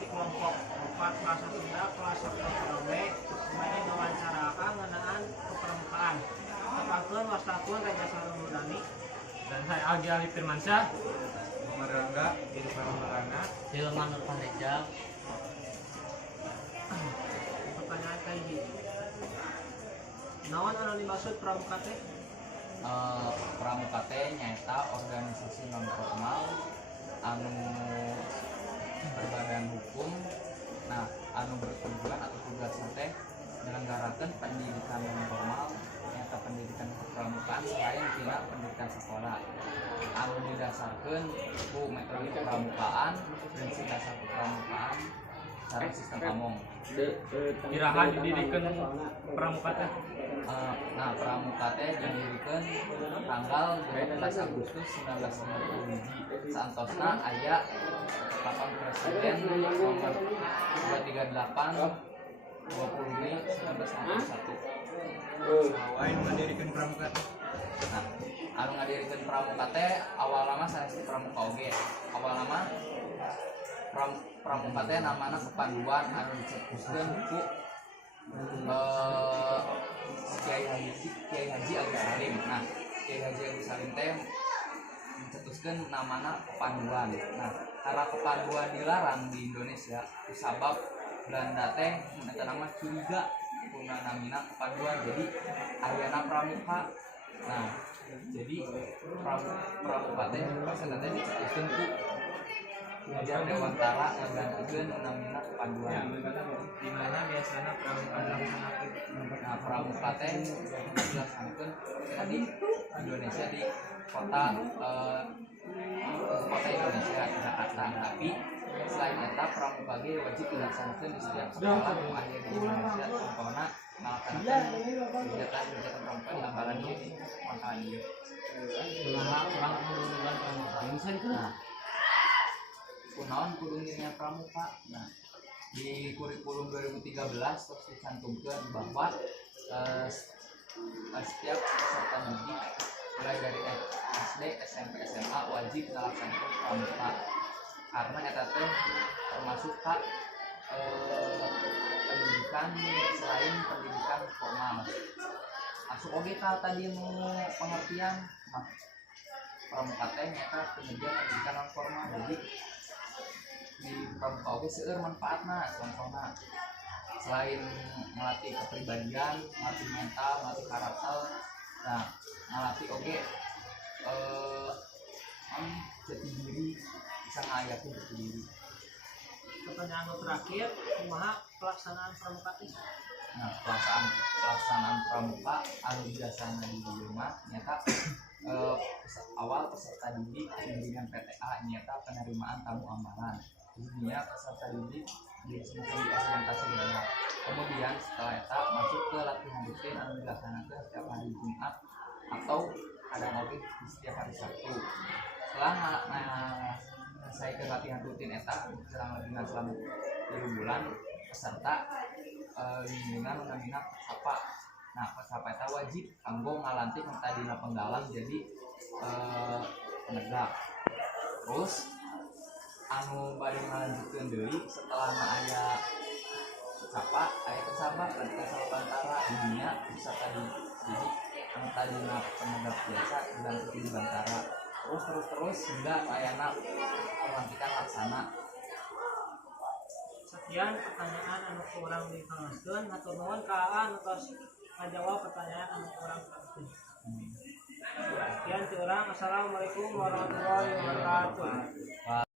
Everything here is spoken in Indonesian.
di kelompok 4 kelas Sunda kelas 10 B semuanya diwawancara ngenaan kepermukaan tepatkan wastakun Raja Sarumudani Dan saya Algi Ali Firmansyah. Muhammad Rangga, jadi Paranggalana. Hilman Nur Fahrijal. pertanyaan kayak gitu naon anu dimaksud pramuka teh? Pramuka teh nyaeta organisasi non formal anu berbadan hukum, nah anu bertujuan atau tugasna teh menyelenggarakan pendidikan non formal nyaeta pendidikan kepramukaan selain tina pendidikan sekolah anu didasarkan ku metode kepramukaan, prinsip dasar kepramukaan, sareng sistem pamong. Iraha didirikan pramuka teh. Nah, pramuka teh didirikan tanggal 12 Agustus 1952. Santosna aya papan presiden nomor 238 20 Mei 1961. Aing mendirikan pramuka. Nah, anu ngadirikeun pramuka teh awal nama sanes pramuka oge. Awal nama pramuka teh namana kepanduan anu dicetuskeun ku Kiai Haji Agus Salim. Nah, Kiai Haji Agus Salim teh mencetuskeun namana kepanduan. Nah, karena kepanduan dilarang di Indonesia sabab Belanda teh eta nama curiga kuna namina kepanduan. Jadi ayeuna pramuka. Nah, jadi pramuka teh pasana teh dicetuskeun ku Raja Dewantara ngagantikeun namina kepanduan. Di mana biasanya pramuka dilaksanakan? Nah, pramuka teh dilaksanakeun di Indonesia di kota Indonesia Jakarta. Tapi selain eta pramuka ge wajib dilaksanakeun di setiap sekolah nu aya di Indonesia contohna ngalaksanakeun kegiatan pramuka di Ambalan ini makanan ieu. Nah, kunaon kudu dirinya pramuka. Nah, di kurikulum 2013 terus dicantumkan bahwa setiap peserta didik mulai dari SD, SMP, SMA wajib melaksanakan pramuka karena eta teh termasuk pendidikan selain pendidikan formal. Masuk oge tadi mau pengertian pramuka teh nyata pendidikan pendidikan non formal. Jadi di pramuka oge seueur manfaatna, contohna selain melatih kepribadian, melatih mental, melatih karakter, nah melatih oge jati diri, bisa ngayakeun jati diri. Pertanyaan terakhir, kumaha pelaksanaan pramuka teh? Nah, pelaksanaan pramuka anu biasana di rumah nyata awal peserta didik dengan PTA nyata penerimaan tamu amalan. Dunia peserta didik diorientasi dalam. Kemudian setelah itu masuk ke latihan rutin anu dilaksanakan setiap hari Jumat atau kadang lagi di setiap hari Sabtu. Setelah saya ke latihan rutin eta kurang lebih selama 3 bulan peserta bimbingan namina pesapa. Nah, pesapa eta wajib kanggo ngalantik tadina penggalang jadi penegak. Terus anu bade ngalanjutkeun deui setelah aya pesapa aya pesapa bantara dunia bisa tadi jadi anu tadina penegak biasa dilantik di bantara terus hingga ayana pelantikan laksana. Sekian pertanyaan anu kurang dipangaskeun, hatur nuhun ka anu tos ngajawab pertanyaan anu kurang penting. Sekian ti urang. Assalamualaikum warahmatullahi wabarakatuh.